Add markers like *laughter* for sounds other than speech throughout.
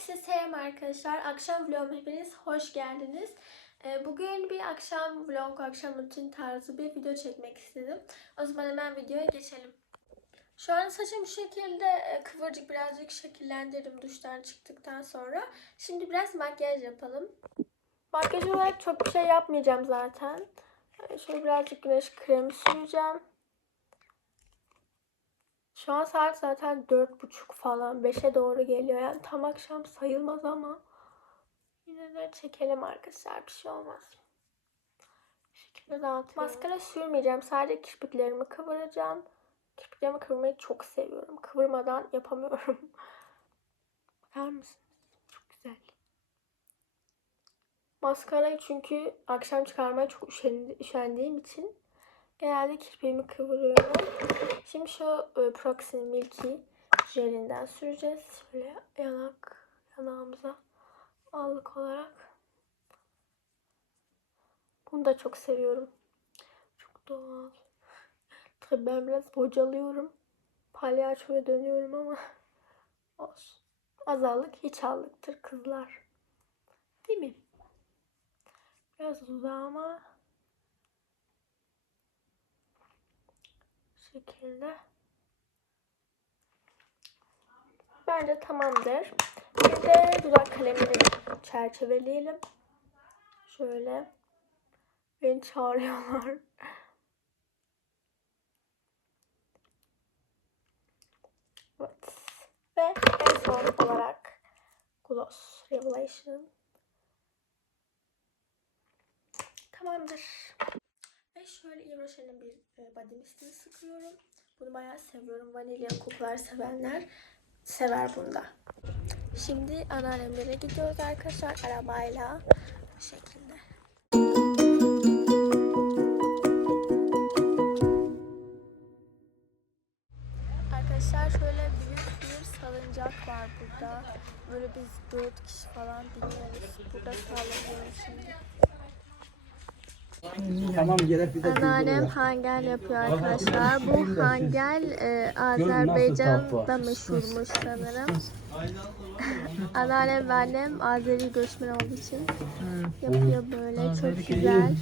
Herkese selam arkadaşlar. Akşam vloguma hepiniz hoş geldiniz. Ee, Bugün bir akşam vlog, akşam rutin tarzı bir video çekmek istedim. O zaman hemen videoya geçelim. Şu an saçım bu şekilde e, kıvırcık birazcık şekillendirdim duştan çıktıktan sonra. Şimdi biraz makyaj yapalım. Makyaj olarak çok bir şey yapmayacağım zaten. Ee, Şöyle birazcık güneş kremi süreceğim. Şu an saat zaten dört buçuk falan. Beşe doğru geliyor. Yani tam akşam sayılmaz ama yine de çekelim arkadaşlar. Bir şey olmaz. Bu şekilde dağıtıyorum. Maskara sürmeyeceğim. Sadece kirpiklerimi kıvıracağım. Kirpiklerimi kıvırmayı çok seviyorum. Kıvırmadan yapamıyorum. *laughs* Bakar mısınız? Çok güzel. Maskarayı çünkü akşam çıkarmaya çok üşendi- üşendiğim için genelde kirpiğimi kıvırıyorum. Şimdi şu e, Proxy Milky jelinden süreceğiz. Şöyle yanak, yanağımıza allık olarak. Bunu da çok seviyorum. Çok doğal. Tabii ben biraz bocalıyorum. Palyaçoya dönüyorum ama *laughs* olsun. Az allık hiç allıktır kızlar. Değil mi? Biraz dudağıma şekilde. Bence tamamdır. Bir de dudak kalemini çerçeveleyelim. Şöyle. Beni çağırıyorlar. Evet. Ve en son olarak Gloss Revelation. Tamamdır. Şöyle Yves Rocher'in bir e, body mistini sıkıyorum. Bunu bayağı seviyorum. Vanilya kokular sevenler sever bunda. Şimdi anneannemlere gidiyoruz arkadaşlar arabayla. Bu şekilde. Arkadaşlar şöyle büyük bir salıncak var burada. Böyle biz dört kişi falan biniyoruz. Burada sallanıyoruz şimdi. Tamam gerek bir de Anneannem hangel yapıyor arkadaşlar. Bu hangel e, Azerbaycan'da meşhurmuş sanırım. *laughs* Anneannem ve annem Azeri göçmen olduğu için yapıyor böyle. Çok güzel.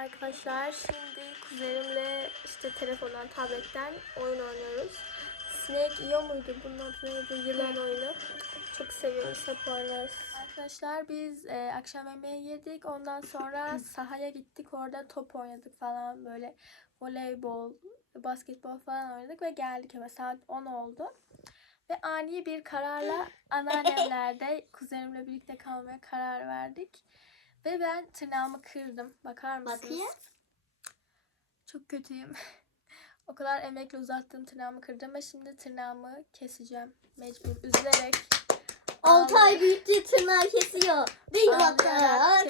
Arkadaşlar şimdi kuzenimle işte telefondan, tabletten oyun oynuyoruz. Snake Iyo muydu? Bunun adı neydi? Yılan oyunu. Çok seviyoruz, hep. Arkadaşlar biz e, akşam yemeği yedik. Ondan sonra sahaya gittik. Orada top oynadık falan böyle. Voleybol, basketbol falan oynadık ve geldik eve. Saat 10 oldu. Ve ani bir kararla anneannemlerde kuzenimle birlikte kalmaya karar verdik. Ve ben tırnağımı kırdım. Bakar mısınız? Bakayım. Çok kötüyüm. *laughs* o kadar emekle uzattığım tırnağımı kırdım ve şimdi tırnağımı keseceğim. Mecbur üzülerek. 6 ay büyüttü tırnağı kesiyor. Bir dakika.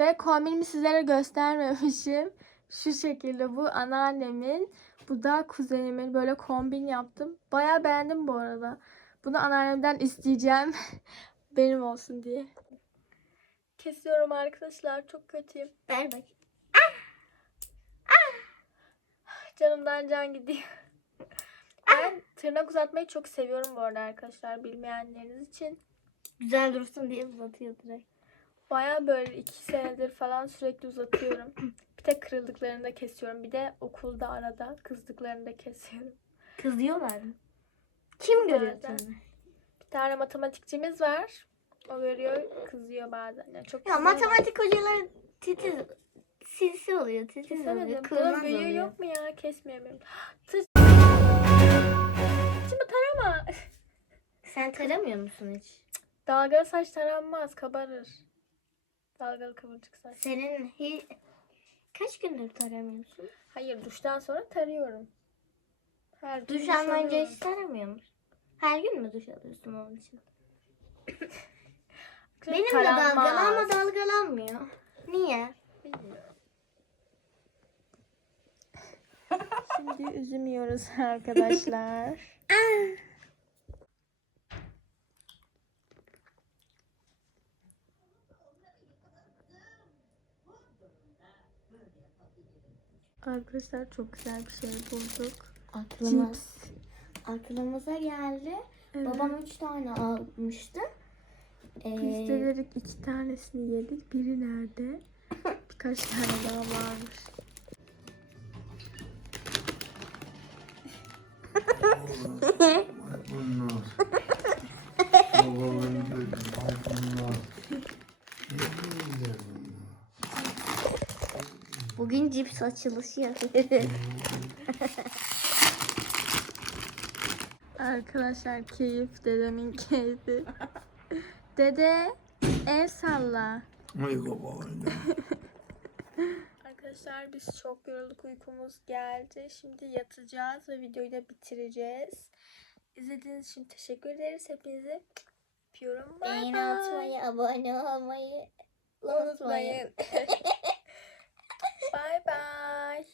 Ve kombinimi sizlere göstermemişim. Şu şekilde bu anneannemin, bu da kuzenimin böyle kombin yaptım. Bayağı beğendim bu arada. Bunu anneannemden isteyeceğim. *laughs* Benim olsun diye. Kesiyorum arkadaşlar. Çok kötüyüm. Ver bak. Canımdan can gidiyor. Ben tırnak uzatmayı çok seviyorum bu arada arkadaşlar bilmeyenleriniz için. Güzel dursun diye uzatıyor direkt. Baya böyle iki senedir falan sürekli uzatıyorum. Bir tek kırıldıklarında kesiyorum. Bir de okulda arada kızdıklarında kesiyorum. Kızıyorlar mı? Kim görüyor seni? Bir tane matematikçimiz var. O görüyor, kızıyor bazen. Yani çok Ya matematik hocaları titiz sinsi oluyor, titiz Kesemedim. oluyor, Bunun kırmaz büyüğü yok mu ya? Kesmiyorum. *gasps* Tız. Saçımı tarama. *laughs* Sen taramıyor musun hiç? Dalgalı saç taranmaz, kabarır. Dalgalı kıvırcık saç. Senin hi... kaç gündür taramıyorsun? Hayır, duştan sonra tarıyorum. Her gün Duş alman önce alıyorum. hiç taramıyor musun? Her gün mü duş alıyorsun onun için? *laughs* Benim de dalgalı ama dalgalanmıyor. Niye? Bilmiyorum. Şimdi üzüm yiyoruz arkadaşlar. *laughs* Arkadaşlar çok güzel bir şey bulduk. Aklıma, Cips. aklımıza geldi. Evet. Babam üç tane almıştı. Ee, Biz de dedik iki tanesini yedik. Biri nerede? *laughs* Birkaç tane daha varmış. *laughs* Bugün cips açılışı yapıyoruz. Arkadaşlar keyif dedemin keyfi. *laughs* Dede el salla. Ay baba. *laughs* Arkadaşlar biz çok yorulduk uykumuz geldi. Şimdi yatacağız ve videoyu da bitireceğiz. İzlediğiniz için teşekkür ederiz. Hepinizi öpüyorum. Bye Beğeni atmayı, abone olmayı unutmayın. *laughs* bye bye.